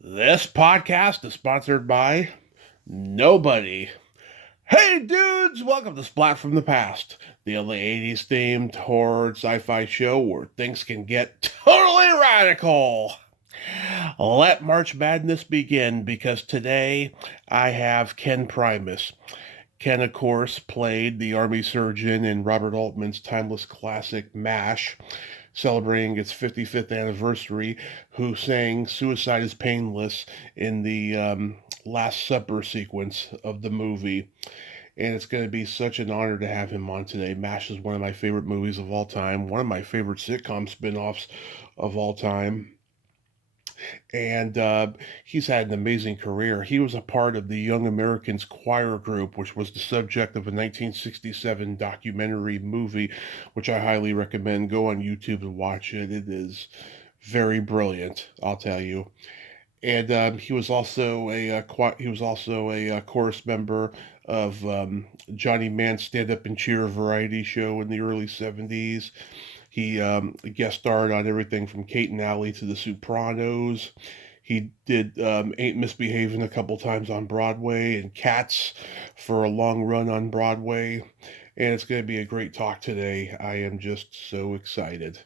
This podcast is sponsored by nobody. Hey dudes, welcome to Splat from the Past, the only 80s themed horror sci-fi show where things can get totally radical. Let March Madness begin because today I have Ken Prymus. Ken, of course, played the Army surgeon in Robert Altman's timeless classic MASH, celebrating its 55th anniversary, who sang Suicide is Painless in the Last Supper sequence of the movie. And it's going to be such an honor to have him on today. MASH is one of my favorite movies of all time, one of my favorite sitcom spin offs of all time. And he's had an amazing career. He was a part of the Young Americans Choir Group, which was the subject of a 1967 documentary movie, which I highly recommend. Go on YouTube and watch it. It is very brilliant, I'll tell you. And he was also a chorus member of Johnny Mann's Stand Up and Cheer variety show in the early 70s. He guest starred on everything from Kate and Allie to The Sopranos. He did Ain't Misbehavin' a couple times on Broadway and C.A.T.S for a long run on Broadway. And it's going to be a great talk today. I am just so excited.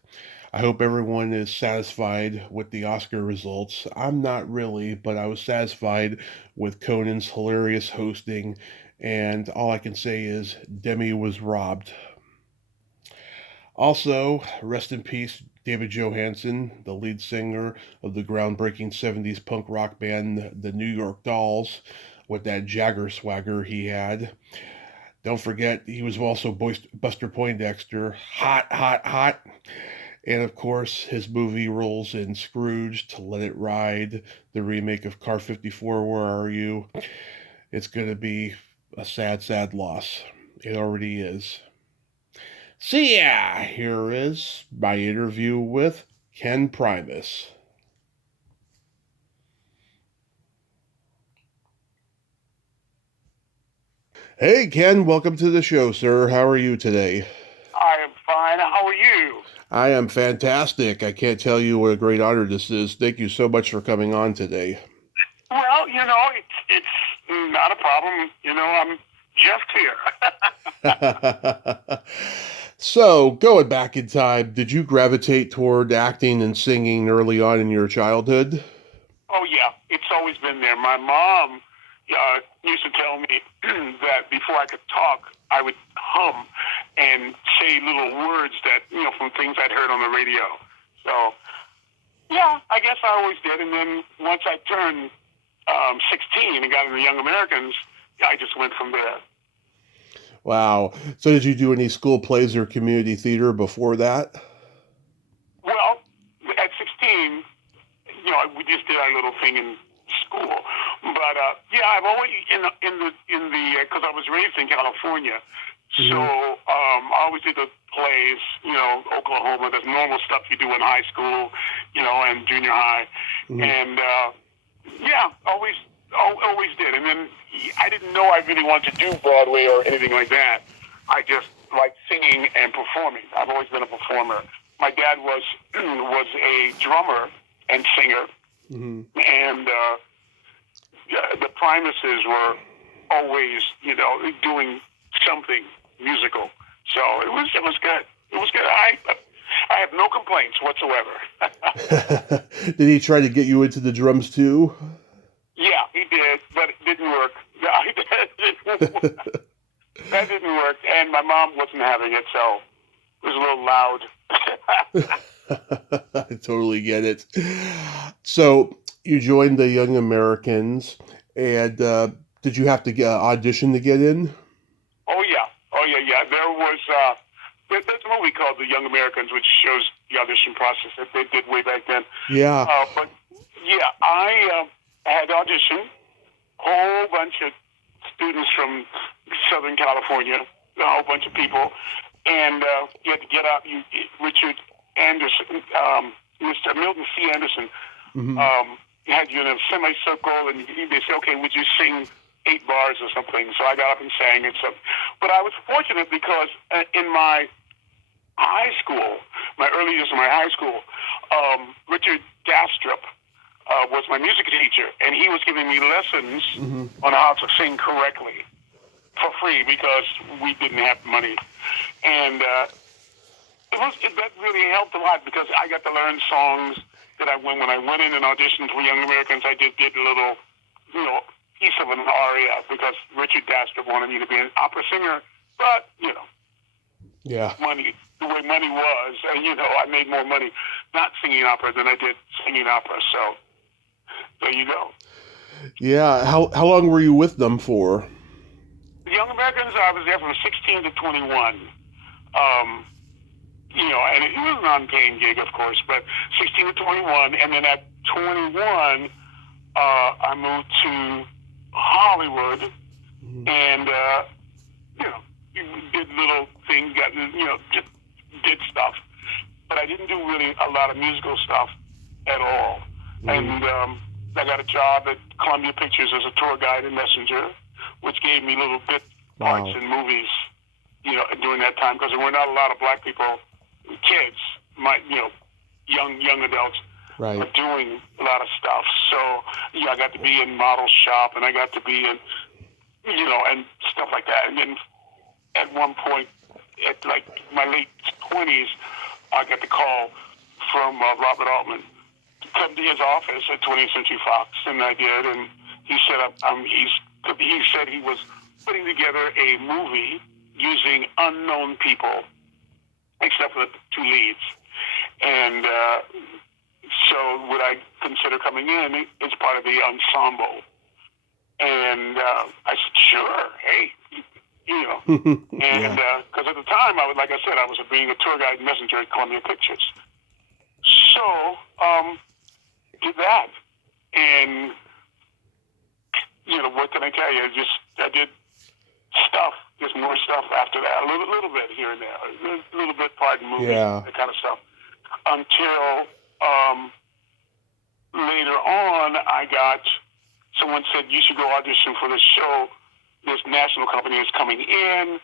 I hope everyone is satisfied with the Oscar results. I'm not really, but I was satisfied with Conan's hilarious hosting, and all I can say is Demi was robbed. Also, rest in peace, David Johansen, the lead singer of the groundbreaking 70s punk rock band, the New York Dolls, with that Jagger swagger he had. Don't forget, he was also Buster Poindexter. Hot, hot, hot. And of course, his movie roles in Scrooge, To Let It Ride, the remake of Car 54, Where Are You? It's going to be a sad, sad loss. It already is. So yeah, here is my interview with Ken Prymus. Hey Ken, welcome to the show, sir. How are you today? I am fine. How are you? I am fantastic. I can't tell you what a great honor this is. Thank you so much for coming on today. Well, it's not a problem. I'm just here. So, going back in time, did you gravitate toward acting and singing early on in your childhood? Oh yeah, it's always been there. My mom used to tell me that before I could talk, I would hum and say little words that from things I'd heard on the radio. So yeah, I guess I always did. And then once I turned 16 and got into Young Americans, I just went from there. Wow. So, did you do any school plays or community theater before that? Well, at 16, we just did our little thing in school. But yeah, I've always in the because I was raised in California, so Mm-hmm. I always did the plays. Oklahoma, the normal stuff you do in high school, and junior high, Mm-hmm. and yeah, always did. And then I didn't know I really wanted to do Broadway or anything like that. I just like singing and performing. I've always been a performer. My dad was a drummer and singer, Mm-hmm. and the Primuses were always, doing something musical. So it was good. It was good. I have no complaints whatsoever. Did he try to get you into the drums too? Yeah, he did, but it didn't work. That didn't work, and my mom wasn't having it, so it was a little loud. I totally get it. So, you joined the Young Americans, and did you have to audition to get in? Oh yeah, oh yeah, yeah. There's a movie called The Young Americans, which shows the audition process that they did way back then. Yeah. But yeah, I had auditioned whole bunch of students from Southern California, a whole bunch of people, and you had to get out. Richard Anderson, Mr. Milton C. Anderson, Mm-hmm. had you in a semicircle, and they say, "Okay, would you sing 8 bars or something?" So I got up and sang it. So, but I was fortunate because in my high school, my early years in my high school, Richard Gastrop was my music teacher, and he was giving me lessons on how to sing correctly for free because we didn't have money. And that really helped a lot because I got to learn songs that when I went in and auditioned for Young Americans, I did a little, piece of an aria because Richard Dastor wanted me to be an opera singer. But, money, the way money was, I made more money not singing opera than I did singing opera. So there you go. Yeah. How long were you with them for? The Young Americans, I was there from 16 to 21. And it was an unpaid gig, of course, but 16 to 21. And then at 21, I moved to Hollywood and, did little things, just did stuff. But I didn't do really a lot of musical stuff at all. And I got a job at Columbia Pictures as a tour guide and messenger, which gave me little bit parts in movies, during that time, because there were not a lot of black people, kids, young adults, were doing a lot of stuff. So, I got to be in Model Shop, and I got to be in, and stuff like that. And then at one point, at like my late 20s, I got the call from Robert Altman to come to his office at 20th Century Fox, and I did. And he said, he said he was putting together a movie using unknown people, except for the two leads. And so would I consider coming in as part of the ensemble? And I said, sure, hey, And because at the time, I was being a tour guide and messenger at Columbia Pictures. So did that. And, what can I tell you? I did stuff, just more stuff after that, a little bit here and there, a little bit part in movies, that kind of stuff, until later on someone said, you should go audition for this show. This national company is coming in,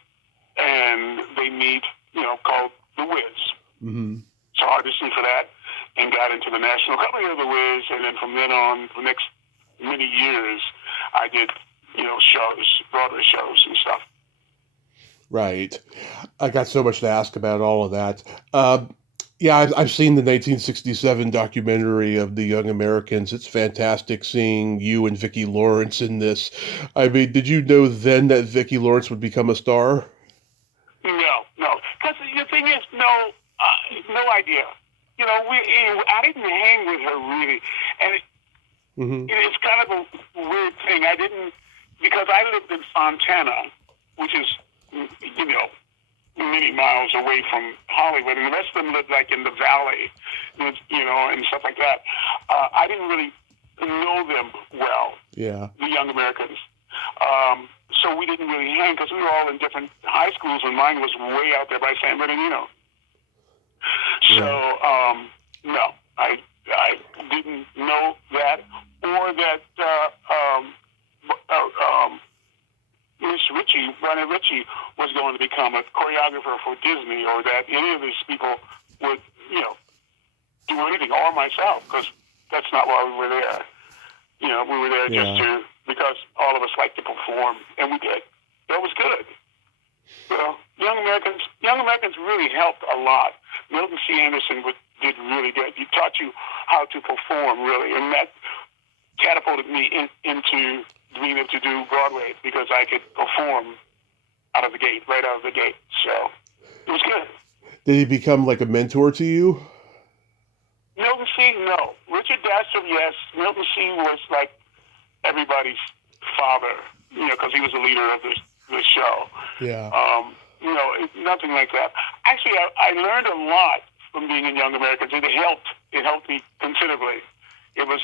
and they need, called The Wiz. So I auditioned for that and got into the national company of The Wiz, and then from then on, the next many years, I did, shows, Broadway shows and stuff. Right. I got so much to ask about all of that. I've seen the 1967 documentary of the Young Americans. It's fantastic seeing you and Vicki Lawrence in this. I mean, did you know then that Vicki Lawrence would become a star? No. Because the thing is, no idea. I didn't hang with her really. And it's kind of a weird thing. I didn't, because I lived in Fontana, which is, many miles away from Hollywood, and the rest of them lived like in the valley, and stuff like that. I didn't really know them well, the Young Americans. So we didn't really hang because we were all in different high schools, and mine was way out there by San Bernardino. So, no, I didn't know that, or that Ronnie Ritchie was going to become a choreographer for Disney, or that any of these people would, do anything, or myself, because that's not why we were there. We were there just because all of us like to perform, and we did. That was good. Well, Young Americans really helped a lot. Milton C. Anderson did really good. He taught you how to perform, really, and that catapulted me into being able to do Broadway because I could perform right out of the gate. So it was good. Did he become like a mentor to you? Milton C., no. Richard Dastor, yes. Milton C. was like everybody's father, because he was the leader of the show. Yeah. Nothing like that. Actually, I learned a lot from being in Young Americans. It helped me considerably. It was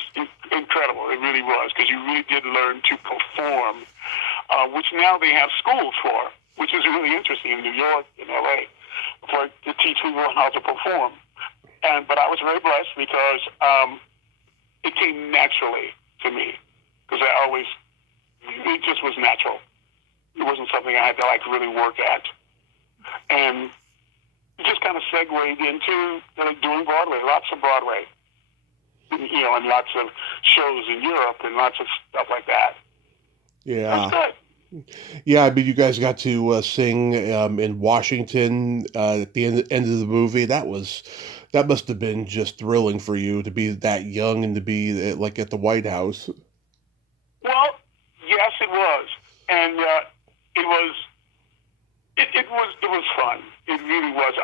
incredible. It really was, because you really did learn to perform, which now they have schools for, which is really interesting in New York, in L.A., to teach people how to perform. But I was very blessed because it came naturally to me, because it just was natural. It wasn't something I had to really work at. And it just kind of segued into doing Broadway, lots of Broadway. and lots of shows in Europe and lots of stuff like that. Yeah. That's good. Yeah, I mean, you guys got to sing in Washington at the end of the movie. That must have been just thrilling for you to be that young and to be like at the White House. Well, yes, it was, and it was it was fun. It really was.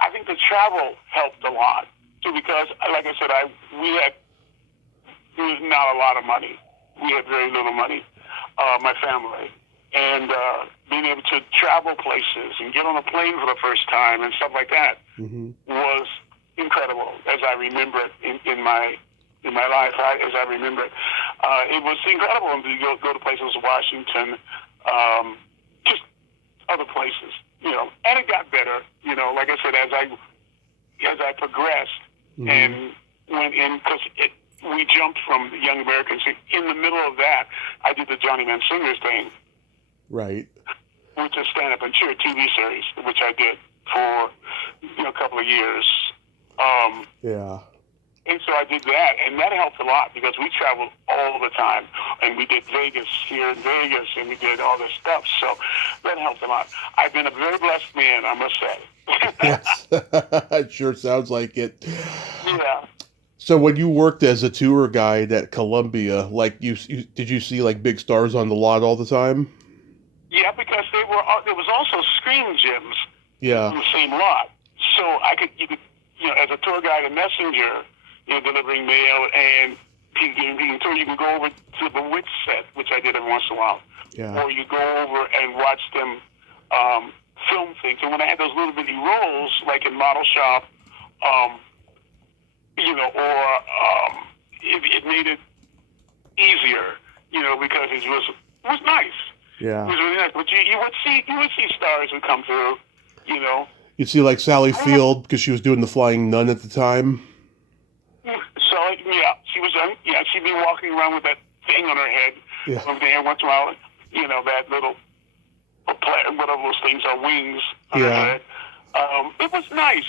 I think the travel helped a lot too because, like I said, we had there was not a lot of money. We had very little money, my family, and being able to travel places and get on a plane for the first time and stuff like that Mm-hmm. was incredible, as I remember it in my life. As I remember it, it was incredible to go to places, Washington, just other places, and it got better. Like I said, as I progressed Mm-hmm. and went in because we jumped from Young Americans. In the middle of that, I did the Johnny Man Singers thing, Right. which is stand-up and cheer TV series, which I did for a couple of years. Yeah. And so I did that, and that helped a lot because we traveled all the time, and we did Vegas here in Vegas, and we did all this stuff. So that helped a lot. I've been a very blessed man, I must say. Yes. It sure sounds like it. Yeah. So when you worked as a tour guide at Columbia, like you did you see like big stars on the lot all the time? Yeah, because there was also screen gyms Yeah. in the same lot. So you could, as a tour guide and messenger, delivering mail and being tour, you can go over to the Witch set, which I did every once in a while. Yeah. Or you go over and watch them film things. And when I had those little bitty roles, like in Model Shop, it made it easier, because it was nice. Yeah. It was really nice. But you would see stars who come through, You'd see like Sally Field because she was doing the Flying Nun at the time. So yeah, she'd be walking around with that thing on her head. Yeah. From there, once in a while, that little whatever those things are, wings on her head. It was nice.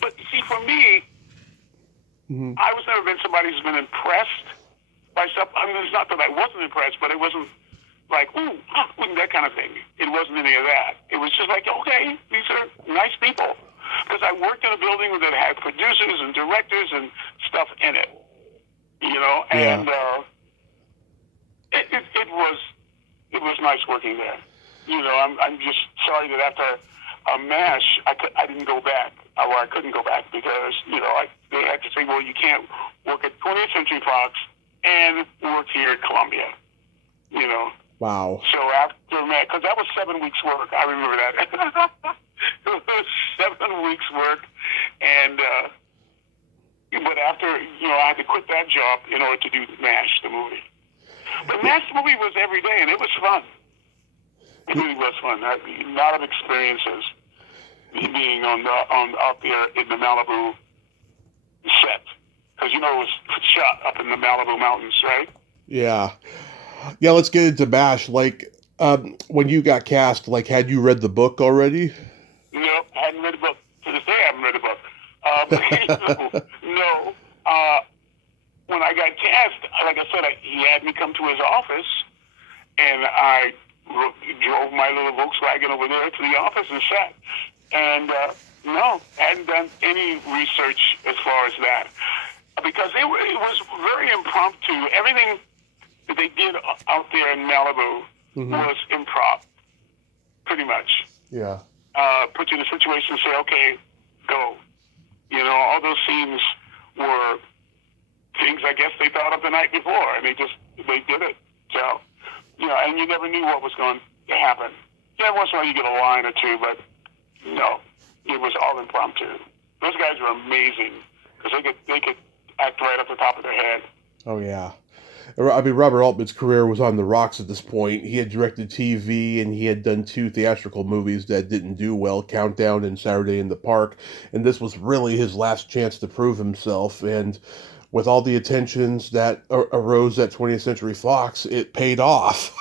But see, for me, Mm-hmm. I was never been somebody who's been impressed by stuff. I mean, it's not that I wasn't impressed, but it wasn't like, ooh, that kind of thing. It wasn't any of that. It was just like, okay, these are nice people. Because I worked in a building that had producers and directors and stuff in it, and it was nice working there. I'm just sorry that after MASH, I didn't go back, or I couldn't go back because, they had to say, well, you can't work at 20th Century Fox and work here at Columbia, Wow. So after MASH, because that was 7 weeks work, I remember that. It was 7 weeks work, and but after, I had to quit that job in order to do MASH, the movie. But MASH, the movie was every day, and it was fun. It really was fun. A lot of experiences being out there in the Malibu set, because it was shot up in the Malibu mountains, right? Yeah. Yeah. Let's get into MASH. Like, when you got cast, like, had you read the book already? No, I hadn't read the book. To this day, I haven't read the book. No. When I got cast, like I said, he had me come to his office, and I drove my little Volkswagen over there to the office and sat. And no, hadn't done any research as far as that, because it was very impromptu. Everything that they did out there in Malibu was improv, pretty much. Yeah. Put you in a situation and say, okay, go. All those scenes were things I guess they thought of the night before, and they did it. So, and you never knew what was going to happen. Every once in a while you get a line or two, but no, it was all impromptu. Those guys were amazing because they could act right off the top of their head. Oh yeah. I mean, Robert Altman's career was on the rocks at this point. He had directed TV, and he had done 2 theatrical movies that didn't do well, Countdown and Saturday in the Park. And this was really his last chance to prove himself. And with all the attentions that arose at 20th Century Fox, it paid off.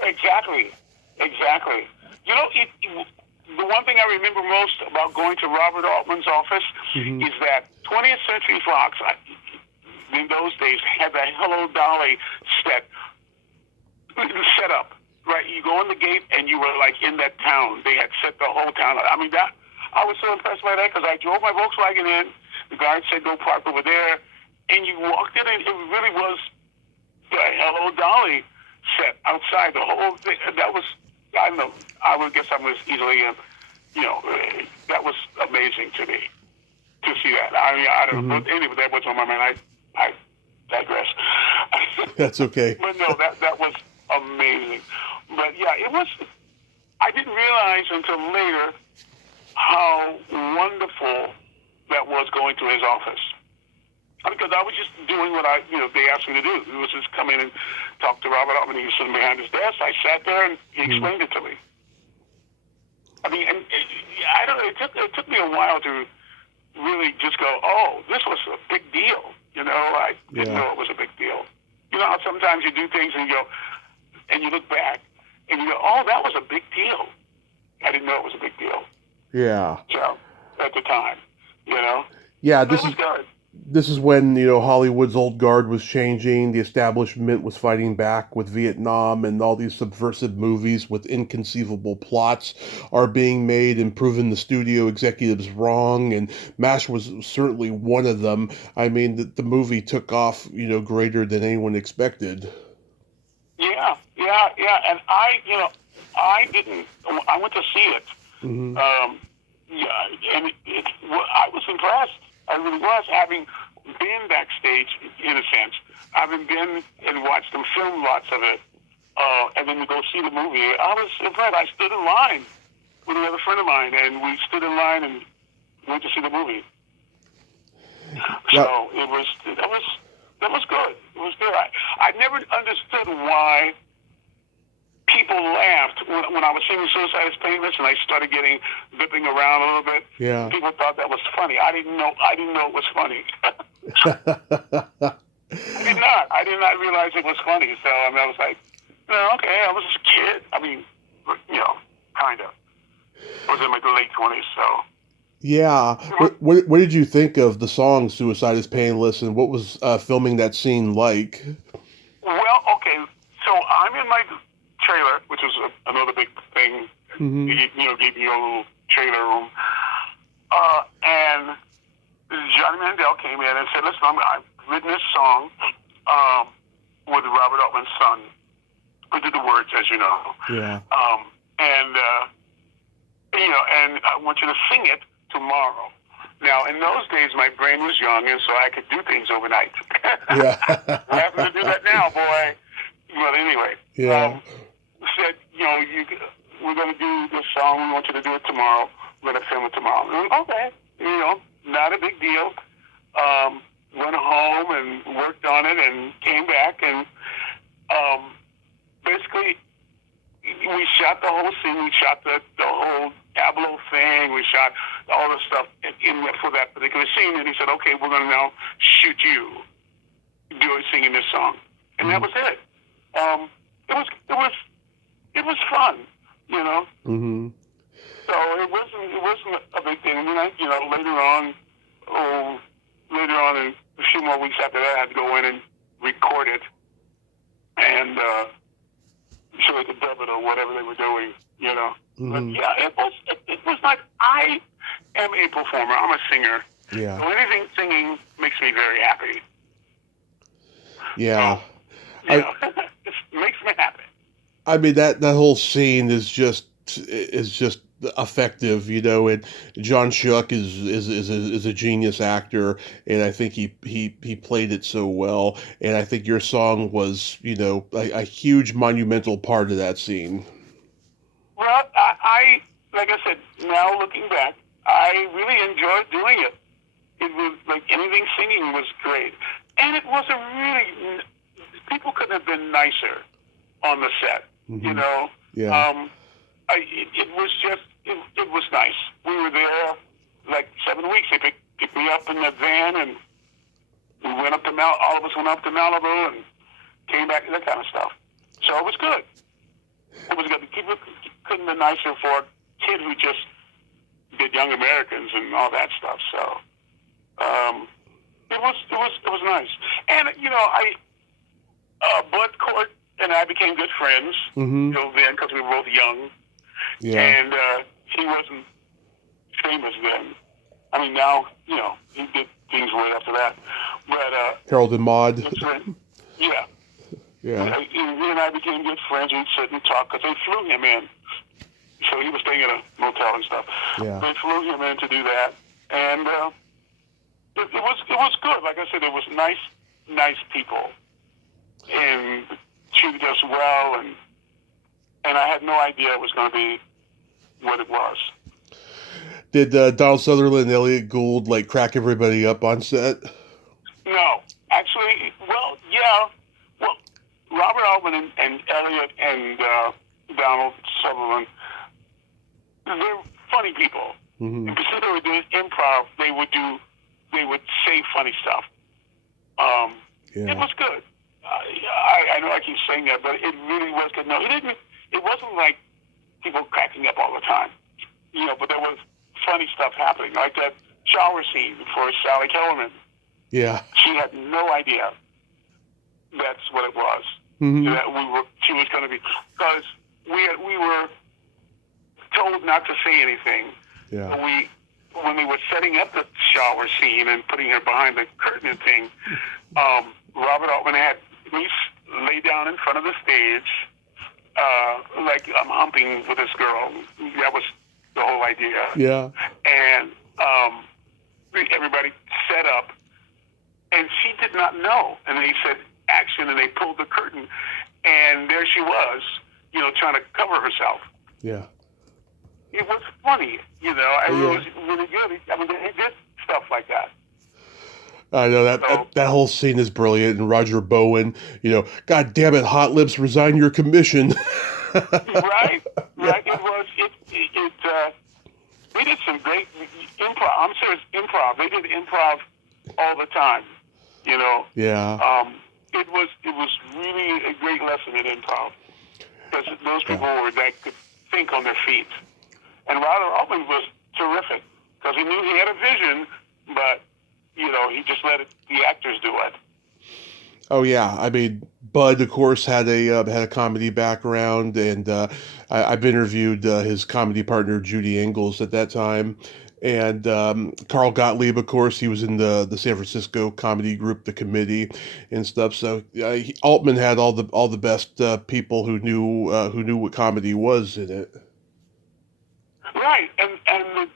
Exactly. The the one thing I remember most about going to Robert Altman's office is that 20th Century Fox, in those days, had the Hello Dolly set up. Right, you go in the gate and you were like in that town. They had set the whole town up. I mean, that I was so impressed by that because I drove my Volkswagen in. The guard said, "Go park over there," and you walked in, and it really was the Hello Dolly set outside. The whole thing. That was, I don't know. I would guess I was easily, that was amazing to me to see that. I mean, I don't know. But anyway, that was on my mind. I digress. That's okay. But no, that was amazing. But yeah, it was. I didn't realize until later how wonderful that was going to his office. Because I was just doing what they asked me to do. It was just come in and talk to Robert Altman. He was sitting behind his desk. I sat there and he explained it to me. I mean, and I don't know. It took me a while to really just go, oh, this was a big deal. I didn't know it was a big deal. You know how sometimes you do things and you go, and you look back and you go, oh, that was a big deal. I didn't know it was a big deal. Yeah. So at the time, Yeah, this is when, Hollywood's old guard was changing, the establishment was fighting back with Vietnam, and all these subversive movies with inconceivable plots are being made and proving the studio executives wrong, and MASH was certainly one of them. I mean, the movie took off, greater than anyone expected. Yeah. And I went to see it. Mm-hmm. And I was impressed. I really was, having been backstage, in a sense. Having been and watched them film lots of it, and then to go see the movie, I was impressed. I stood in line with another friend of mine, and we stood in line and went to see the movie. Yep. So that was good. It was good. I never understood why people laughed when I was singing Suicide is Painless and I started dipping around a little bit. Yeah. People thought that was funny. I didn't know it was funny. I did not realize it was funny. So I was like, okay, I was just a kid. I mean, kind of. I was in my late 20s, so. Yeah. What did you think of the song Suicide is Painless, and what was filming that scene like? Well, okay, so I'm in my trailer, which is another big thing. Mm-hmm. Gave me a little trailer room. And Johnny Mandel came in and said, listen, I've written this song with Robert Altman's son, who did the words, as you know. Yeah. And I want you to sing it tomorrow. Now, in those days, my brain was young, and so I could do things overnight. Yeah. I'm having to do that now, boy. But anyway. Yeah. Said, we're going to do this song. We want you to do it tomorrow. We're going to film it tomorrow. Okay. Not a big deal. Went home and worked on it and came back and basically we shot the whole scene. We shot the whole tableau thing. We shot all the stuff for that particular scene. And he said, okay, we're going to now shoot you singing this song. And that was it. It was fun, Mm-hmm. So it wasn't a big thing. And then later on, in a few more weeks after that, I had to go in and record it, and so they could dub it or whatever they were doing, Mm-hmm. But yeah, it was like, I am a performer. I'm a singer. Yeah. So anything singing makes me very happy. Yeah. So, it makes me happy. I mean, that whole scene is just effective, and John Schuck is a genius actor, and I think he played it so well, and I think your song was, a huge monumental part of that scene. Well, I like I said, now looking back, I really enjoyed doing it. It was like anything singing was great, and it was people couldn't have been nicer on the set. Mm-hmm. Yeah. It was nice. We were there like 7 weeks. They picked me up in the van, and we went up to all of us went up to Malibu and came back, that kind of stuff. So it was good. It was good. People couldn't be nicer for a kid who just did Young Americans and all that stuff. So it was nice. And Bud Cort and I became good friends. Mm-hmm. Then because we were both young. Yeah. And he wasn't famous then. I mean, now he did things right after that. But Harold and Maude. Yeah. Yeah. He and I became good friends. We'd sit and talk because they flew him in. So he was staying in a motel and stuff. Yeah. They flew him in to do that, and it was good. Like I said, it was nice people, and treated us well, and I had no idea it was going to be what it was. Did Donald Sutherland and Elliot Gould crack everybody up on set? No, actually, well, yeah. Well, Robert Altman and Elliot and Donald Sutherland, they're funny people. Mm-hmm. And because they were doing improv, they would say funny stuff. Yeah. It was good. I know I keep saying that, but it really was good. No, it wasn't like people cracking up all the time. But there was funny stuff happening, like that shower scene for Sally Kellerman. Yeah. She had no idea that's what it was. Mm-hmm. That she was going to be, because we were told not to say anything. Yeah. When we were setting up the shower scene and putting her behind the curtain and thing, Robert Altman had me lay down in front of the stage, like I'm humping with this girl. That was the whole idea. Yeah. And everybody set up, and she did not know. And they said action, and they pulled the curtain, and there she was, trying to cover herself. Yeah. It was funny, It was really good. I mean, they did stuff like that. I know that whole scene is brilliant. And Roger Bowen, God damn it, Hot Lips, resign your commission. Right. It was. We did some great improv. I'm serious, improv. They did improv all the time. Yeah. It was really a great lesson in improv because those people that could think on their feet. And Robert Altman was terrific because he knew he had a vision, but he just let the actors do it. Oh yeah, I mean, Bud, of course, had a comedy background, and I've interviewed his comedy partner Judy Ingalls at that time, and Carl Gottlieb, of course, he was in the San Francisco comedy group, The Committee, and stuff. So Altman had all the best people who knew what comedy was in it. Right, and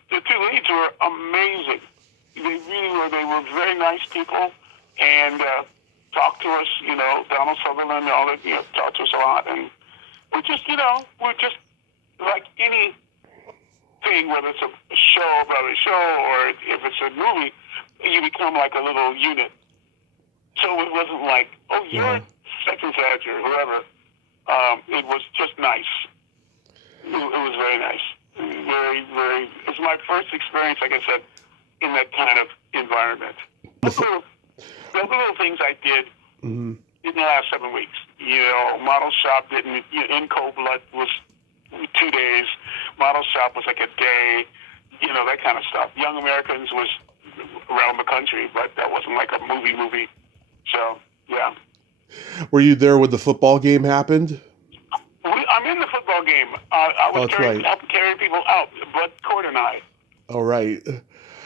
the two leads were amazing. They really were. They were very nice people, and talked to us. Donald Sutherland and all that. Talked to us a lot, and we're just like any thing, whether it's a show, Broadway show, or if it's a movie, you become like a little unit. So it wasn't like, oh, you're such and such or whoever. It was just nice. It was very nice. Very, very. It's my first experience, like I said, in that kind of environment. The little things I did didn't last 7 weeks. Model shop didn't. In Cold Blood was 2 days. Model shop was like a day. That kind of stuff. Young Americans was around the country, but that wasn't like a movie. So yeah. Were you there when the football game happened? I'm in the football game. I was helping carry people out, Bud Cort and I. Oh, right.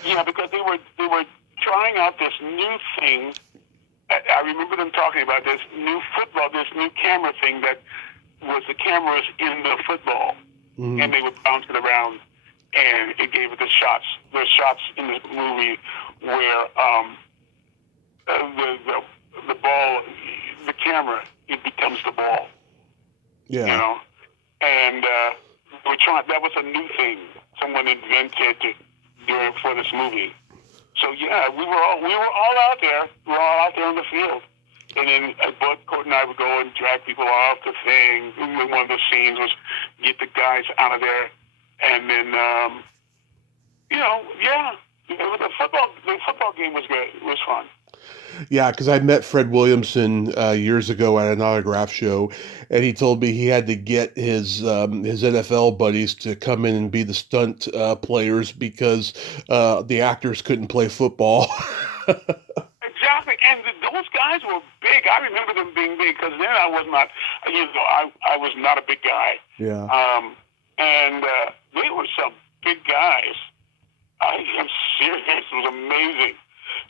Yeah, because they were trying out this new thing. I remember them talking about this new camera thing that was the cameras in the football, and they would bounce it around, and it gave it the shots. There's shots in the movie where the ball, the camera, it becomes the ball. Yeah. And we're trying. That was a new thing someone invented for this movie. So yeah, we were all out there. We were all out there in the field. And then Bud Cort and I would go and drag people off the thing. And one of the scenes was get the guys out of there, and then the football game was good. It was fun. Yeah, because I met Fred Williamson years ago at an autograph show, and he told me he had to get his NFL buddies to come in and be the stunt players because the actors couldn't play football. Exactly, and those guys were big. I remember them being big because then I was not, I was not a big guy. Yeah. And they were some big guys. I am serious. It was amazing.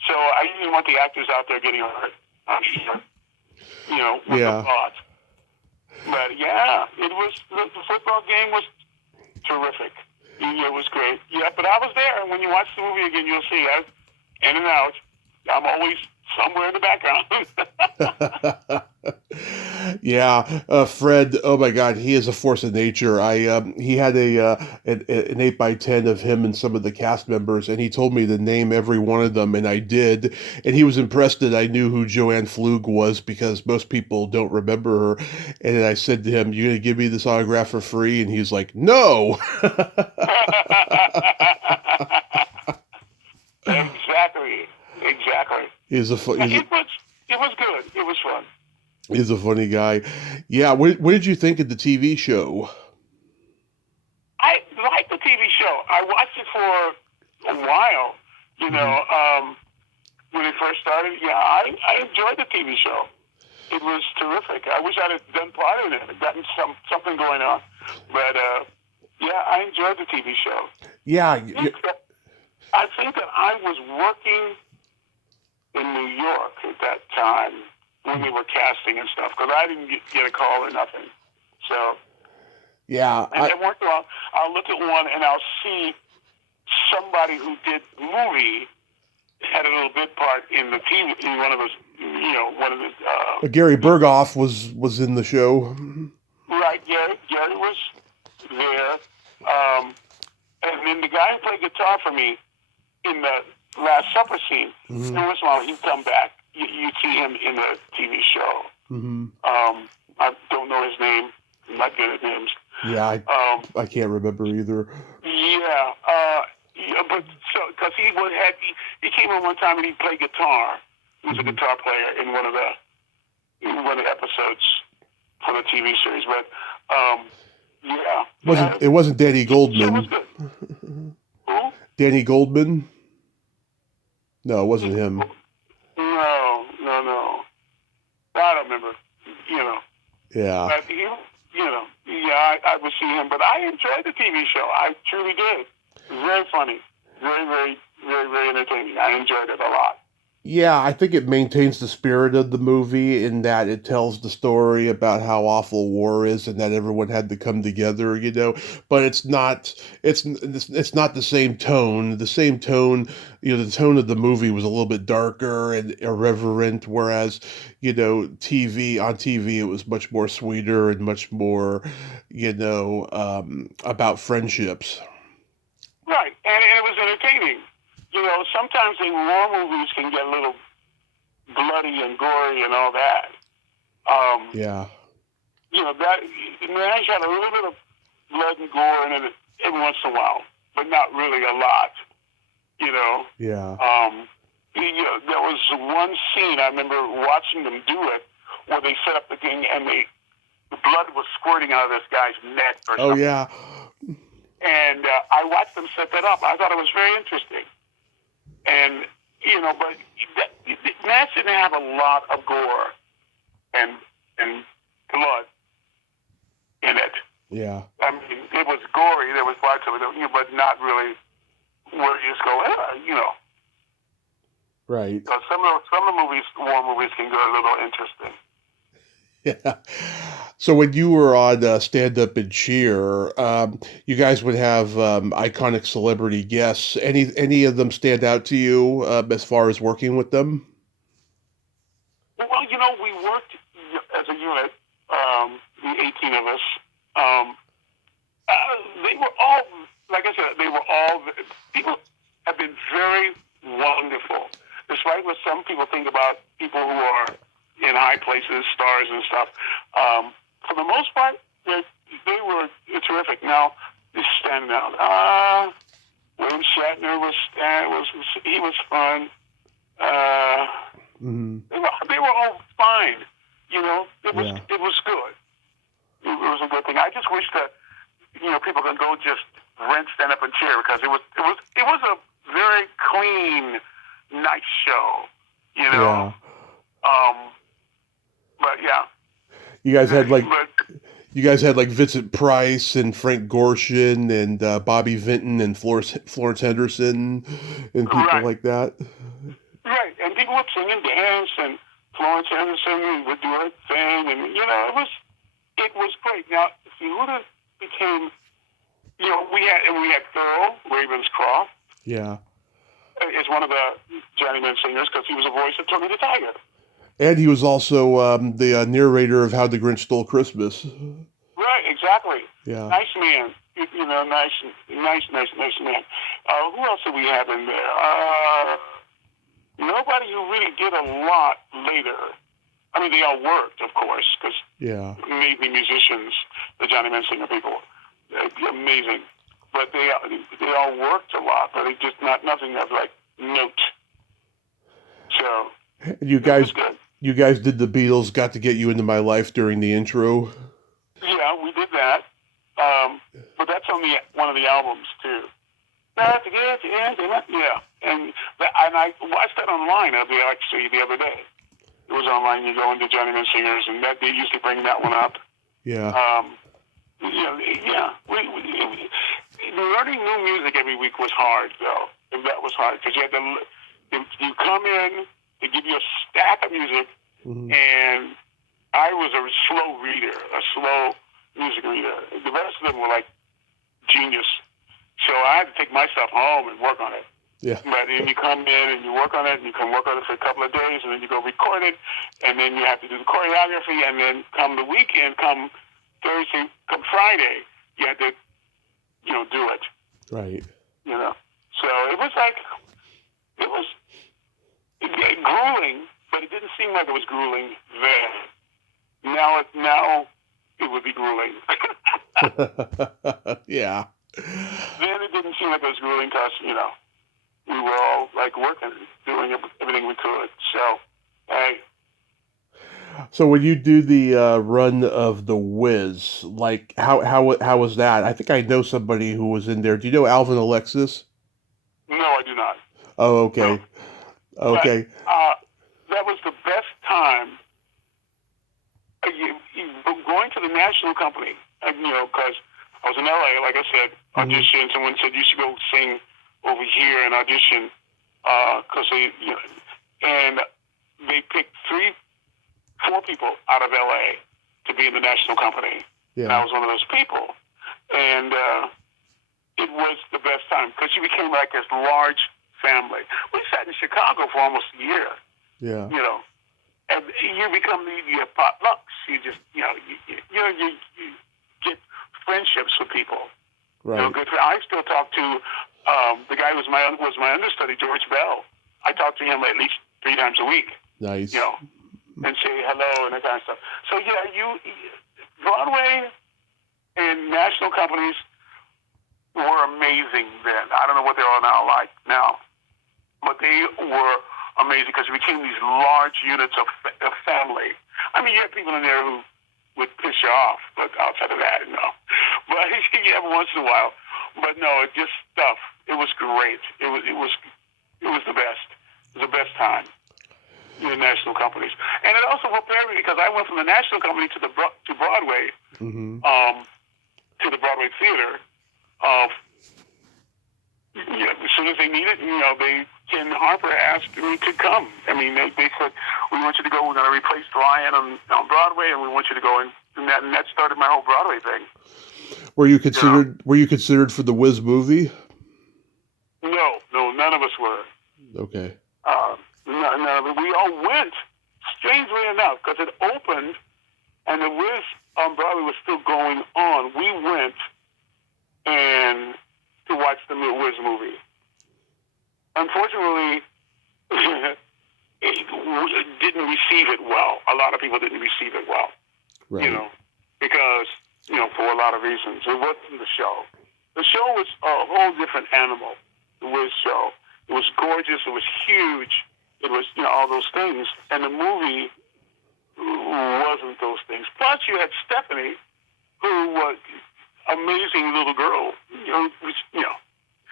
So I didn't want the actors out there getting hurt. I'm sure. With the thought. But yeah, the football game was terrific. It was great. Yeah, but I was there. When you watch the movie again, you'll see I in and out. I'm always somewhere in the background. Yeah, Fred. Oh my God, he is a force of nature. He had an 8x10 of him and some of the cast members, and he told me to name every one of them, and I did. And he was impressed that I knew who Joanne Flug was because most people don't remember her. And then I said to him, "You gonna give me this autograph for free?" And he's like, "No." Exactly. He's a it was good. It was fun. He's a funny guy. Yeah. What did you think of the TV show? I liked the TV show. I watched it for a while. When it first started. Yeah, I enjoyed the TV show. It was terrific. I wish I'd have done part of it, gotten something going on. But yeah, I enjoyed the TV show. Yeah. I think that I was working in New York at that time when they were casting and stuff, because I didn't get a call or nothing. So, yeah. And then once in a while, I'll look at one and I'll see somebody who did movie had a little bit part in the TV, in one of those, one of the... Gary Berghoff was in the show. Right, Gary was there. And then the guy who played guitar for me in the Last Supper scene, once in a while he'd come back. You'd see him in the TV show. Mm-hmm. I don't know his name. I'm not good at names. Yeah, I can't remember either. Yeah, but so because he came in one time and he played guitar. He was a guitar player in one of the episodes for the TV series. But yeah, it wasn't Danny Goldman? It was good. Who? Danny Goldman? No, it wasn't him. No. I don't remember. Yeah. But I would see him. But I enjoyed the TV show. I truly did. It was very funny. Very, very, very, very entertaining. I enjoyed it a lot. Yeah, I think it maintains the spirit of the movie in that it tells the story about how awful war is and that everyone had to come together, but it's not the same tone. The same tone, the tone of the movie was a little bit darker and irreverent, whereas, on TV it was much more sweeter and much more, about friendships. Right, and it was entertaining. Sometimes the war movies can get a little bloody and gory and all that. Yeah. That MASH had a little bit of blood and gore in it every once in a while, but not really a lot. Yeah. There was one scene I remember watching them do it where they set up the thing and the blood was squirting out of this guy's neck or something. Oh yeah. And I watched them set that up. I thought it was very interesting. And, but MASH didn't have a lot of gore and blood in it. Yeah. I mean, it was gory. There was parts of it, but not really where you just go, Right. Because some of the war movies can get a little interesting. Yeah. So when you were on Stand Up and Cheer, you guys would have iconic celebrity guests. Any of them stand out to you as far as working with them? Well, we worked as a unit, the 18 of us. They were all, like I said, people have been very wonderful. Despite what some people think about people who are in high places, stars and stuff. For the most part, they were terrific. Now, this standing out. William Shatner was fun. Mm-hmm. They were all fine. You know, it was Yeah. it was good. It was a good thing. I just wish that people can go just rent stand up and cheer because it was a very clean, nice show. You know. Yeah. But yeah. You guys had like But Vincent Price and Frank Gorshin and Bobby Vinton and Florence Henderson and people right, like that. right, and people would sing and dance, and Florence Henderson would do her thing, and it was great. Now, if you would have became, we had Thurl Ravenscroft Yeah. as one of the journeyman singers because he was the voice of Tony the Tiger. And he was also the narrator of How the Grinch Stole Christmas. Right, exactly. Yeah. Nice man. Nice man. Who else do we have in there? Nobody who really did a lot later. I mean, they all worked, of course, because Yeah. amazing musicians, the Johnny Mansinger people, amazing. But they all worked a lot, but it just nothing of like note. So You it was guys, good. you guys did the Beatles Got to Get You Into My Life during the intro. Yeah, we did that. But that's on one of the albums too. Got to get you into my, yeah, and I watched that online actually the other day. It was online. You go into Journeyman Singers, and they usually bring that one up. Yeah. Learning new music every week was hard, though. And that was hard because you come in, they give you a stack of music, Mm-hmm. and I was a slow reader, a slow music reader. The rest of them were like genius. So I had to take my stuff home and work on it. Yeah. But then you come in and you work on it, and you can work on it for a couple of days, and then you go record it, and then you have to do the choreography, and then come the weekend, come Thursday, come Friday, you had to, do it. Right. So it was grueling, but it didn't seem like it was grueling then. Now it would be grueling. Yeah. Then it didn't seem like it was grueling because, we were all like working, doing everything we could. So, hey. So when you do the run of the Wiz, like how was that? I think I know somebody who was in there. Do you know Alvin Alexis? No, I do not. Oh, okay. No. Okay. But, that was the best time. Going to the national company, because I was in LA, like I said, auditioned. Someone said you should go sing over here and audition, because and they picked 4 people out of LA to be in the national company. Yeah. And I was one of those people, and it was the best time because you became like this large family. We sat in Chicago for almost a year. Yeah. And you become your potlucks. You just you get friendships with people. Right. I still talk to the guy who was my understudy, George Bell. I talk to him at least 3 times a week. Nice. And say hello and that kind of stuff. So Broadway and national companies were amazing then. I don't know what they are now, but they were amazing because we became these large units of family. I mean, you had people in there who would piss you off, but outside of that, no. But every once in a while. But no, it just stuff. It was great. It was the best. It was the best time. The national companies, and it also prepared me because I went from the national company to Broadway, to the Broadway theater. As soon as they needed, Ken Harper asked me to come. I mean, they said, we want you to go. We're going to replace Ryan on Broadway, and we want you to go. And that started my whole Broadway thing. Were you considered? Were you considered for the Wiz movie? No, none of us were. Okay. No, we all went, strangely enough, because it opened and the Wiz on Broadway was still going on. We went and to watch the Wiz movie. Unfortunately, it didn't receive it well. A lot of people didn't receive it well. Right. Because, for a lot of reasons. It wasn't the show. The show was a whole different animal, the Wiz show. It was gorgeous. It was huge. It was, all those things. And the movie wasn't those things. Plus, you had Stephanie, who was amazing little girl,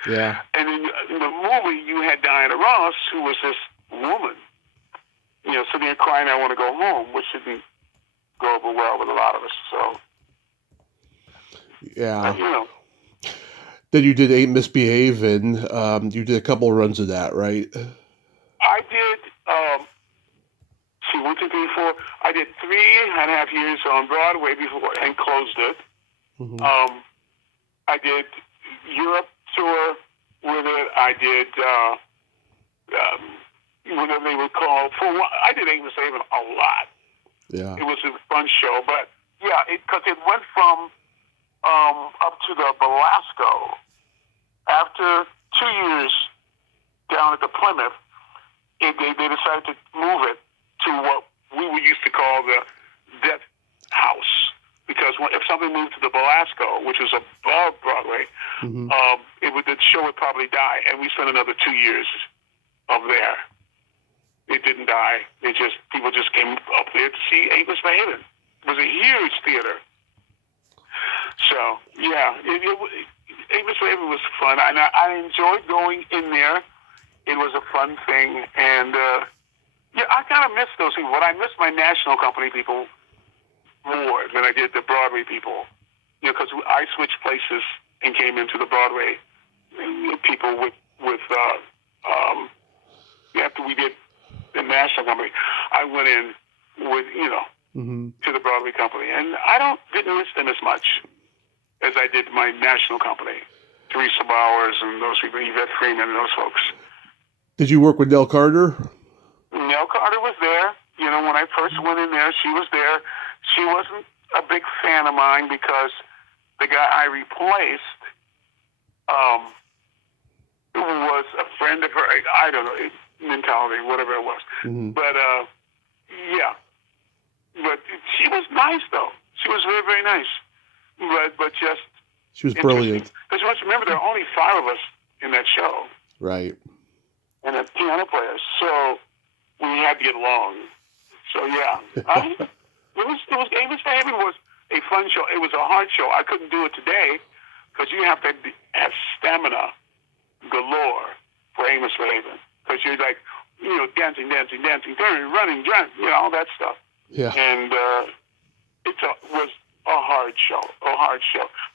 Yeah. And in the movie, you had Diana Ross, who was this woman, sitting there crying, "I want to go home," which didn't go over well with a lot of us. So, yeah. Then you did Ain't Misbehavin'. You did a couple runs of that, right? I did. 1, 2, 3, 4. I did 3.5 years on Broadway before and closed it. Mm-hmm. I did Europe tour with it. I did whatever they would call. I did Ain't Misbehavin' a lot. Yeah. It was a fun show, but yeah, because it went from up to the Belasco. After 2 years down at the Plymouth, they decided to move it to what we used to call the Death House. Because if something moved to the Belasco, which was above Broadway, mm-hmm. The show would probably die. And we spent another 2 years up there. It didn't die. People just came up there to see Ain't Misbehavin'. It was a huge theater. So, yeah, Ain't Misbehavin' was fun. And I enjoyed going in there. It was a fun thing. And, I kind of miss those people. But I miss my national company people more than I did the Broadway people. Because I switched places and came into the Broadway people after we did the national company, I went in with, mm-hmm. to the Broadway company. And I didn't miss them as much as I did my national company. Teresa Bowers and those people, Yvette Freeman and those folks. Did you work with Nell Carter? Nell Carter was there. When I first went in there, she was there. She wasn't a big fan of mine because the guy I replaced was a friend of her. I don't know, mentality, whatever it was. Mm-hmm. But, yeah. But she was nice, though. She was very, very nice. But just... She was brilliant. Because you must remember, there are only 5 of us in that show. Right. And a piano player. So we had to get along. So, yeah. Ain't Misbehavin' was a fun show. It was a hard show. I couldn't do it today because you have to have stamina galore for Ain't Misbehavin'. Because you're like, dancing, turning, running, all that stuff. Yeah. And it was a hard show.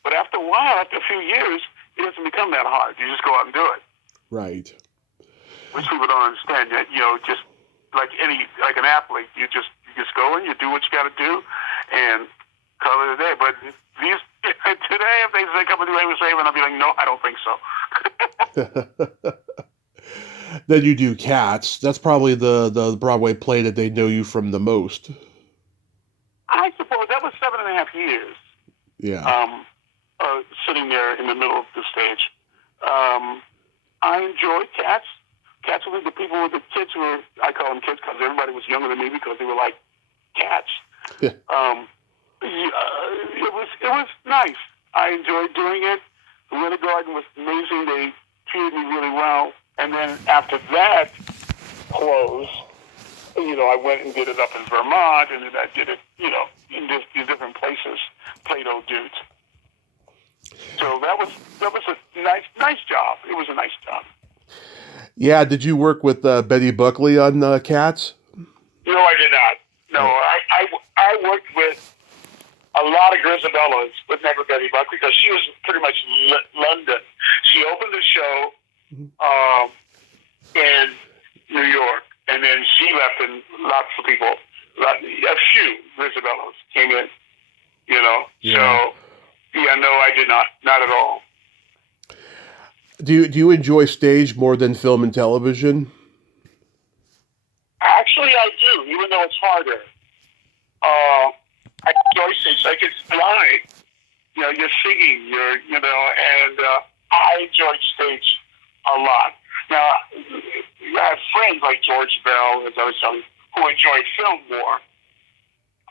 But after a while, after a few years, it doesn't become that hard. You just go out and do it. Right. Which people don't understand. Just like an athlete, you just go and you do what you got to do and call it a day. But today, if they say come and do Ain't Misbehavin', I'll be like, no, I don't think so. Then you do C.A.T.S. That's probably the Broadway play that they know you from the most. I suppose that was 7.5 years. Yeah. Sitting there in the middle of the stage. I enjoyed C.A.T.S. C.A.T.S was the people with the kids I call them kids because everybody was younger than me because they were like cats. Yeah. It was nice. I enjoyed doing it. The Winter Garden was amazing. They treated me really well. And then after that closed, I went and did it up in Vermont, and then I did it, in different places, Plato Dudes. So that was a nice job. It was a nice job. Yeah, did you work with Betty Buckley on C.A.T.S? No, I did not. No, I worked with a lot of Grisabellas, but never Betty Buckley, because she was pretty much London. She opened the show in New York, and then she left, and lots of people, a few Grisabellas came in, Yeah. So, yeah, no, I did not at all. Do you enjoy stage more than film and television? Actually, I do, even though it's harder. I enjoy stage. Like, it's live. You're singing, and I enjoy stage a lot. Now, I have friends like George Bell, as I was telling you, who enjoy film more.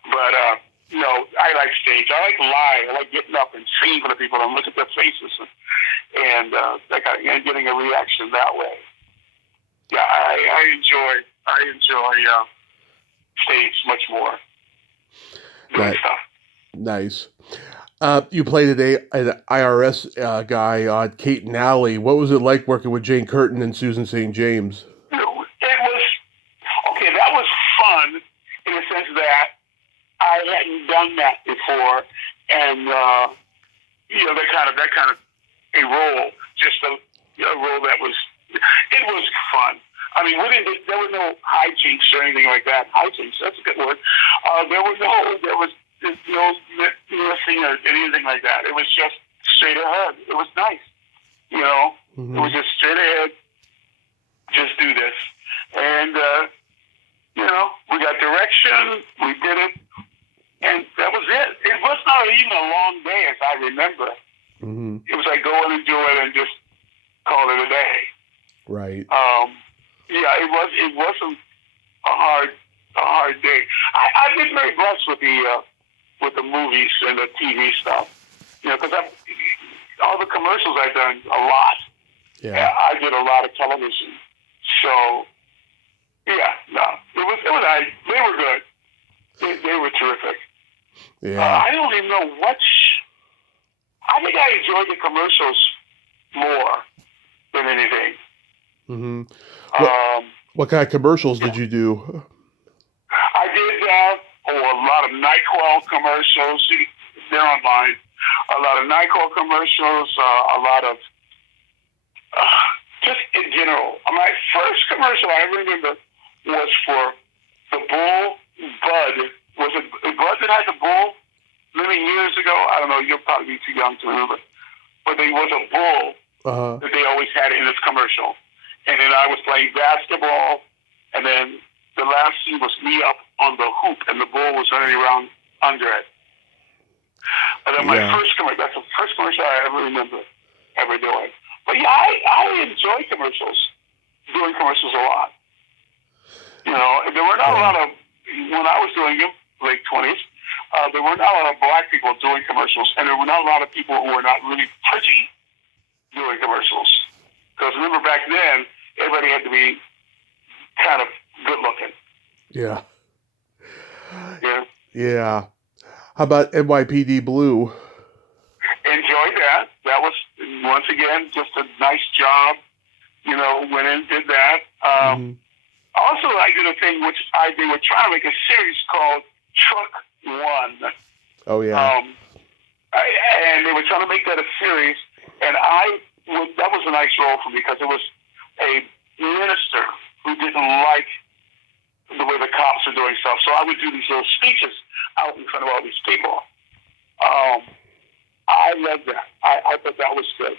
But, I like stage. I like live. I like getting up and singing for the people and look at their faces and getting a reaction that way. Yeah, I enjoy I enjoy stage much more doing stuff. Nice. You played an IRS guy on C.A.T. and Allie. What was it like working with Jane Curtin and Susan St. James? It was okay. That was fun in the sense that I hadn't done that before, and that kind of a role, just a role that was. It was fun. I mean, there were no hijinks or anything like that. Hijinks, that's a good word. There was no missing or anything like that. It was just straight ahead. It was nice. Mm-hmm. It was just straight ahead. Just do this. And, we got direction. We did it. And that was it. It was not even a long day, as I remember. Mm-hmm. It was like go in and do it and just call it a day. Right. It wasn't a hard day. I've been very blessed with the movies and the TV stuff. Because all the commercials I've done a lot. Yeah. I did a lot of television. So it was. They were good. They were terrific. Yeah. I don't even know I think I enjoyed the commercials more than anything. Mm-hmm. What kind of commercials did you do? I did a lot of NyQuil commercials. They're online. A lot of NyQuil commercials. A lot of just in general. My first commercial I remember was for the Bull Bud. Was it Bud that had the bull many years ago? I don't know. You'll probably be too young to remember. But there was a bull that they always had in this commercial. And then I was playing basketball, and then the last scene was me up on the hoop, and the bull was running around under it. And then that's the first commercial I ever remember ever doing. But yeah, I enjoy commercials, doing commercials a lot. There were not a lot of, when I was doing them, late 20s, there were not a lot of black people doing commercials, and there were not a lot of people who were not really pretty doing commercials. Because remember back then, everybody had to be kind of good looking. Yeah. Yeah. Yeah. How about NYPD Blue? Enjoyed that. That was, once again, just a nice job. Went in, did that. Also, I did a thing which they were trying to make a series called Truck One. Oh, yeah. And they were trying to make that a series, and that was a nice role for me because it was a minister who didn't like the way the cops are doing stuff. So I would do these little speeches out in front of all these people. I loved that. I thought that was good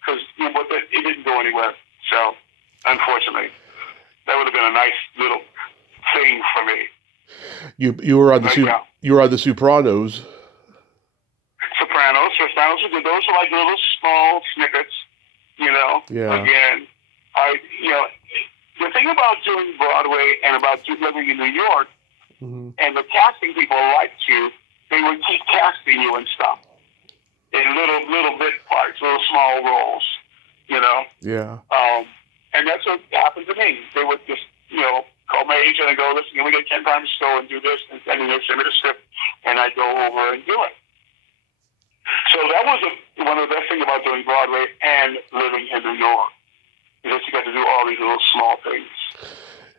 because it didn't go anywhere. So, unfortunately, that would have been a nice little thing for me. You were on the Sopranos. Sopranos are good. Those are like little small snippets. Yeah. Again, the thing about doing Broadway and about living in New York, and the casting people liked you, they would keep casting you and stuff in little bit parts, little small roles. Yeah. And that's what happened to me. They would just, call my agent and go, listen, we got Ken Prymus to go and do this, and then they send me the script, and I go over and do it. So that was one of the best things about doing Broadway and living in New York, is that you got to do all these little small things.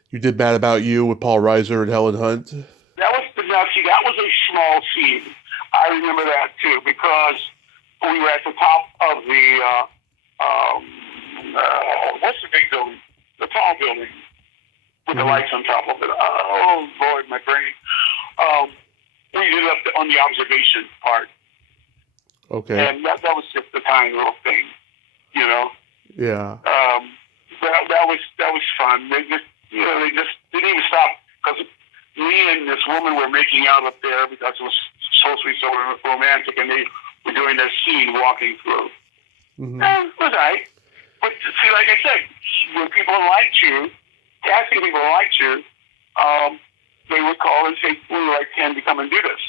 You did Mad About You with Paul Reiser and Helen Hunt? That was a small scene. I remember that too, because we were at the top of the, what's the big building? The tall building with the lights on top of it. Oh, Lord, my brain. We did it up on the observation part. Okay. And that was just a tiny little thing, Yeah. That was fun. They just didn't even stop because me and this woman were making out up there because it was supposed to be so romantic, and they were doing their scene walking through. Mm-hmm. And it was all right. But see, like I said, when people liked you, casting people liked you, they would call and say, we would like Ken to come and do this.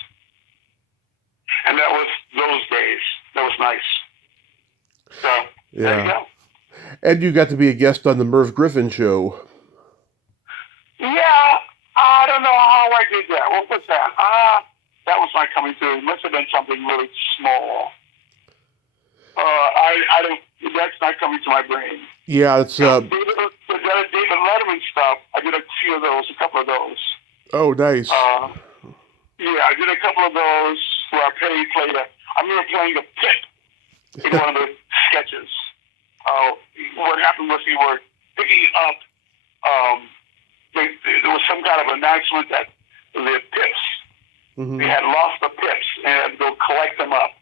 And that was those days. That was nice. So, there you go. And you got to be a guest on the Merv Griffin show. Yeah, did that? What was that? That was not coming through. It must have been something really small. I don't. That's not coming to my brain. Yeah, it's David Letterman stuff. I did a few of those, a couple of those. Oh, nice. Yeah, I did a couple of those where I played I remember playing a pit in one of the sketches. What happened was we were picking up. There was some kind of announcement that the pips. Mm-hmm. They had lost the pips and had to go collect them up.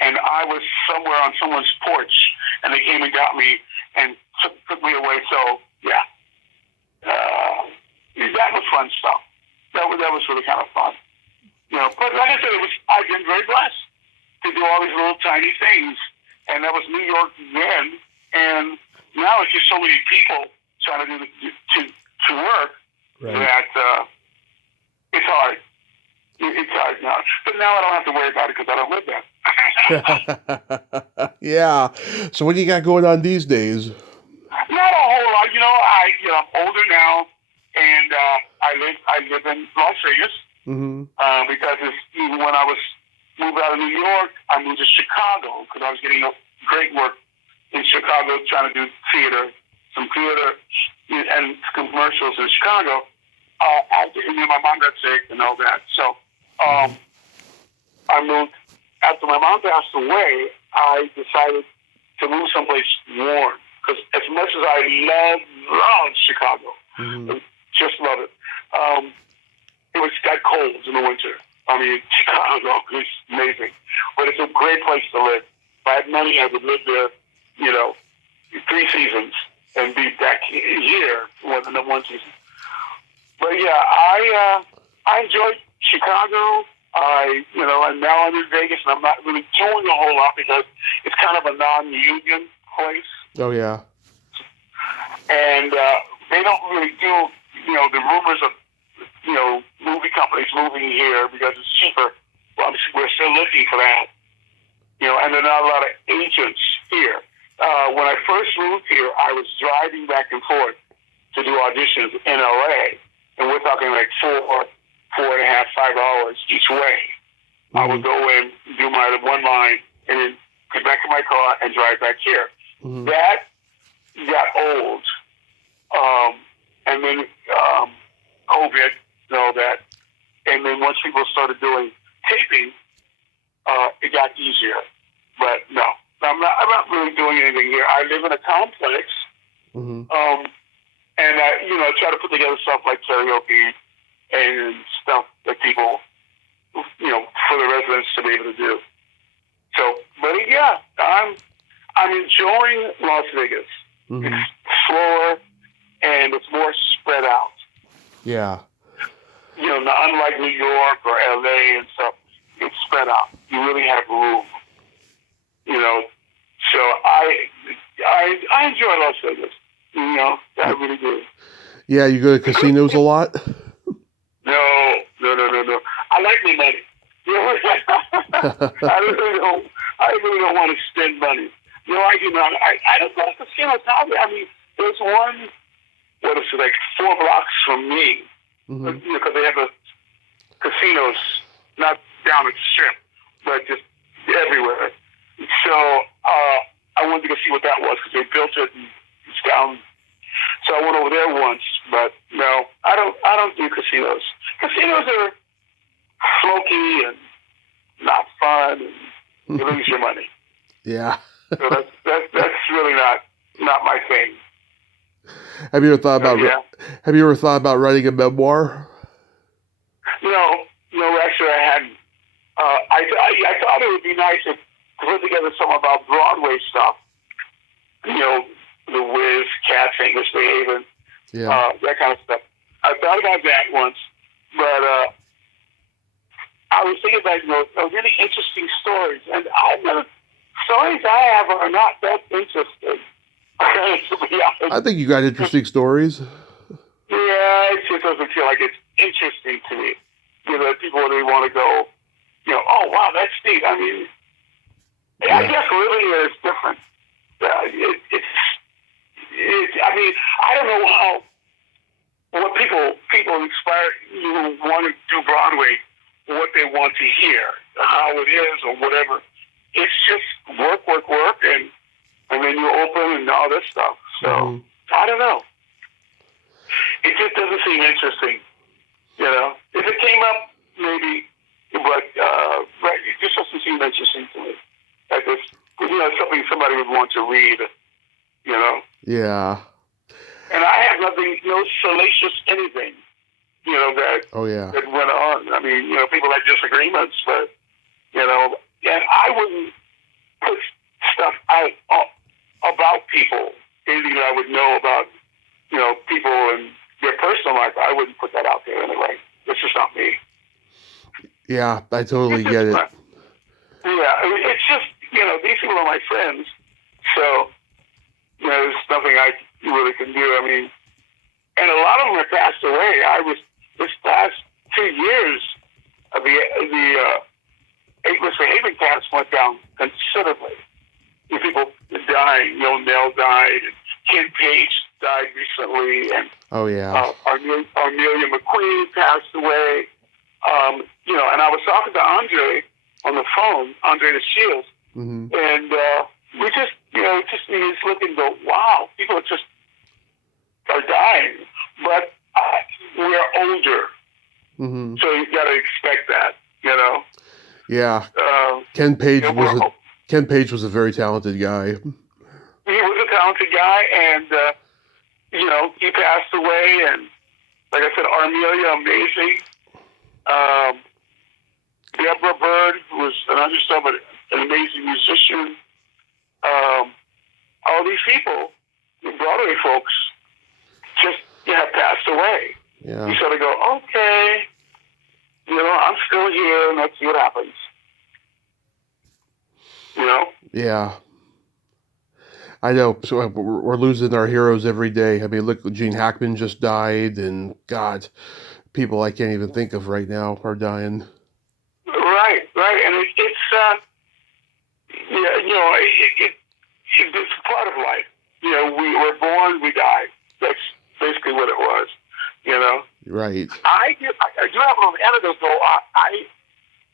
And I was somewhere on someone's porch, and they came and got me and took me away. So yeah, that was fun stuff. That was really kind of fun. You know, but like I said, I've been very blessed to do all these little tiny things, and that was New York then. And now it's just so many people trying to to work that it's hard. It's hard now. But now I don't have to worry about it because I don't live there. Yeah. So what do you got going on these days? Not a whole lot. I'm older now, and I live in Las Vegas. Mm-hmm. Because even when I was moved out of New York, I moved to Chicago because I was getting great work in Chicago, trying to do some theater and commercials in Chicago. And then my mom got sick and all that. So I moved. After my mom passed away, I decided to move someplace warm because as much as I love Chicago, just love it. It got cold in the winter. I mean, Chicago is amazing, but it's a great place to live. If I had money, I would live there, 3 seasons and be back here more than the 1 season. But yeah, I enjoyed Chicago. And now I'm in Vegas, and I'm not really doing a whole lot because it's kind of a non-union place. Oh yeah. And they don't really do, the rumors of, movie companies moving here because it's cheaper. Well, we're still looking for that. And there are not a lot of agents here. When I first moved here, I was driving back and forth to do auditions in LA, and we're talking like 4.5, 5 hours each way. Mm-hmm. I would go in, do my one line, and then get back to my car and drive back here. Mm-hmm. That got old. And then COVID and all that. And then once people started doing taping, it got easier. But no, I'm not really doing anything here. I live in a complex, and I try to put together stuff like karaoke and stuff that people, for the residents to be able to do. So, but yeah, I'm enjoying Las Vegas. Mm-hmm. It's slower and it's more spread out. Yeah. Unlike New York or LA and stuff, it's spread out. You really have room. So I enjoy Las Vegas. I really do. Yeah, you go to casinos a lot? No. I like my money. I really don't want to spend money. I do not. I don't go to casinos now. I mean, there's one, like 4 blocks from me, because they have casinos, not down at the Strip, but just everywhere. So I wanted to go see what that was because they built it and it's down. So I went over there once, but no, I don't do casinos. Casinos are smoky and not fun, and you lose your money. Yeah. So that's really not my thing. Have you ever thought about writing a memoir? No, actually I hadn't. I thought it would be nice to put together something about Broadway stuff. The Wiz, C.A.T.S, Misbehavin, that kind of stuff. I thought about that once, but I was thinking about really interesting stories, and stories I have are not that interesting. To be honest. I think you got interesting stories. Yeah, it just doesn't feel like it's interesting to me. People really want to go, oh wow, that's neat. I mean, I guess living here is different. I mean, I don't know how what people inspire you who want to do Broadway, what they want to hear, how it is, or whatever. It's just work, work, work, and then you open and all this stuff. So I don't know. It just doesn't seem interesting, you know. If it came up, maybe, but right, it just doesn't seem interesting to me. Like this, you know, something somebody would want to read, you know. Yeah. And I have nothing, no salacious anything, you know, that that went on. I mean, you know, people had disagreements, but, you know, and I wouldn't put stuff out about people, anything that I would know about, you know, people and their personal life. I wouldn't put that out there anyway. This is not me. Yeah, I totally get it. Yeah, I mean, it's just, you know, these people are my friends, so, you know, there's nothing I really can do. I mean, and a lot of them have passed away. This past 2 years, the Misbehavin cast went down considerably. You know, people dying. Nell died, and Ken Page died recently, and Armelia McQueen passed away. You know, and I was talking to Andre on the phone, Andre the Shields, and we just, you know, you just look and go, wow, people are dying, but we're older, so you got to expect that, you know. Yeah, Ken Page was a very talented guy. He was a talented guy, and you know, he passed away, and like I said, Armelia, amazing. Deborah Bird, who was an amazing musician. All these people, the Broadway folks, just passed away. Yeah. You sort of go, okay, you know, I'm still here, and let's see what happens. You know? Yeah. I know. So we're losing our heroes every day. I mean, look, Gene Hackman just died, and God, people I can't even think of right now are dying. Right, and it's you know, it's part of life. You know, we were born, we died. That's basically what it was. You know. Right. I do have a little anecdote though. I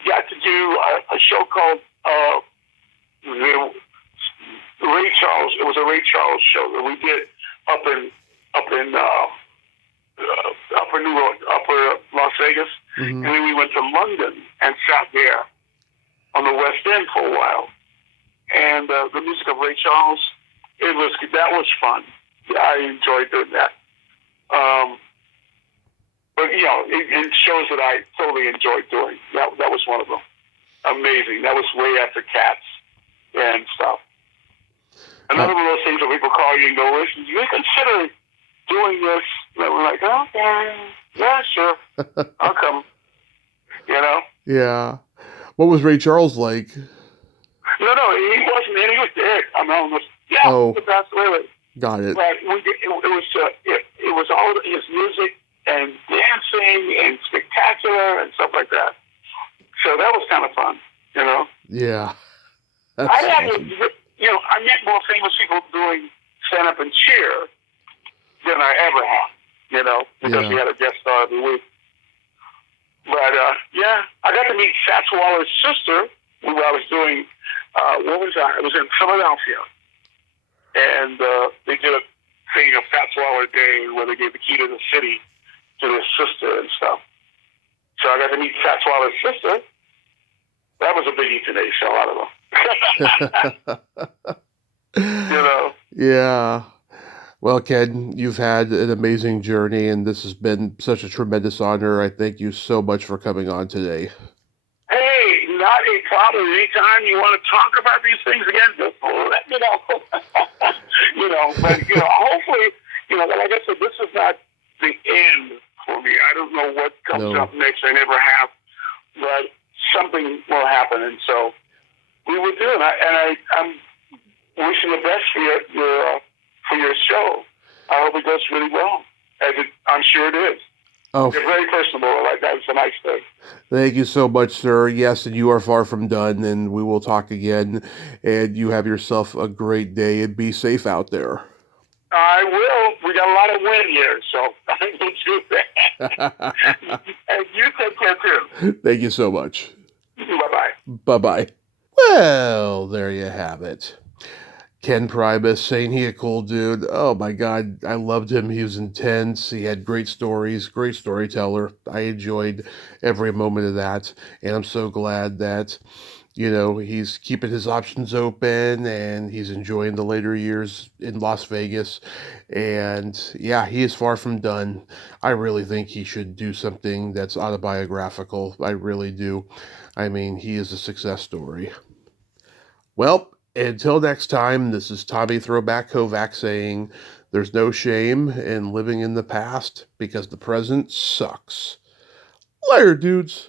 got to do a show called the Ray Charles. It was a Ray Charles show that we did up in upper New York, upper Las Vegas, and then we went to London and sat there on the West End for a while. And the music of Ray Charles, that was fun. Yeah, I enjoyed doing that. But you know, it shows that I totally enjoyed doing. That was one of them. Amazing. That was way after C.A.T.S and stuff. Another one of those things where people call you and go, listen, do you consider doing this? And we're like, okay, yeah, sure, I'll come. You know? Yeah. What was Ray Charles like? No, he wasn't. He was dead. I'm almost. Yeah, he passed away. Got it. But it was all his music and dancing and spectacular and stuff like that. So that was kind of fun. You know? Yeah. I met more famous people doing stand up and cheer than I ever have. You know, because we had a guest star every week. But I got to meet Fats Waller's sister, who I was doing. What was that? It was in Philadelphia, and they did a thing, a Fats Waller Day, where they gave the key to the city to his sister and stuff. So I got to meet Fats Waller's sister. That was a biggie today, so I don't know. You know? Yeah. Well, Ken, you've had an amazing journey, and this has been such a tremendous honor. I thank you so much for coming on today. Hey, not a problem. Anytime you want to talk about these things again, just let me know. You know, but, you know, hopefully, you know, like I said, this is not the end for me. I don't know what comes up next. I never have. But something will happen, and so we will do it. I'm wishing the best for your show. I hope it goes really well, I'm sure it is. Oh, you're very personable. Like that was a nice thing. Thank you so much, sir. Yes, and you are far from done, and we will talk again. And you have yourself a great day, and be safe out there. I will. We got a lot of wind here, so I need to do that. And you take care too. Thank you so much. Bye-bye. Bye-bye. Well, there you have it. Ken Prymus, ain't he a cool dude? Oh my God, I loved him. He was intense. He had great stories, great storyteller. I enjoyed every moment of that. And I'm so glad that, he's keeping his options open and he's enjoying the later years in Las Vegas. And yeah, he is far from done. I really think he should do something that's autobiographical. I really do. I mean, he is a success story. Well, until next time, this is Tommy Throwback Kovac saying there's no shame in living in the past because the present sucks. Later, dudes.